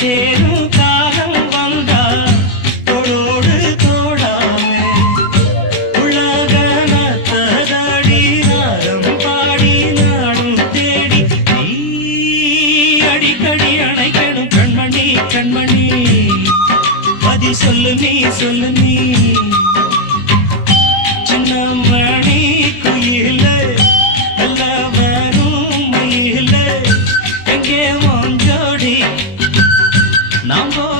சேரும் காலம் வந்தால் தோடோடு தோடாமே. உலக நத்தடி நாரம் பாடி நாடும் தேடி அடிக்கடி அணைக்கணும் கண்மணி கண்மணி. பதி சொல்லு நீ சொல்லு நீ. சின்னமணி குயில நல்ல வரும் 能够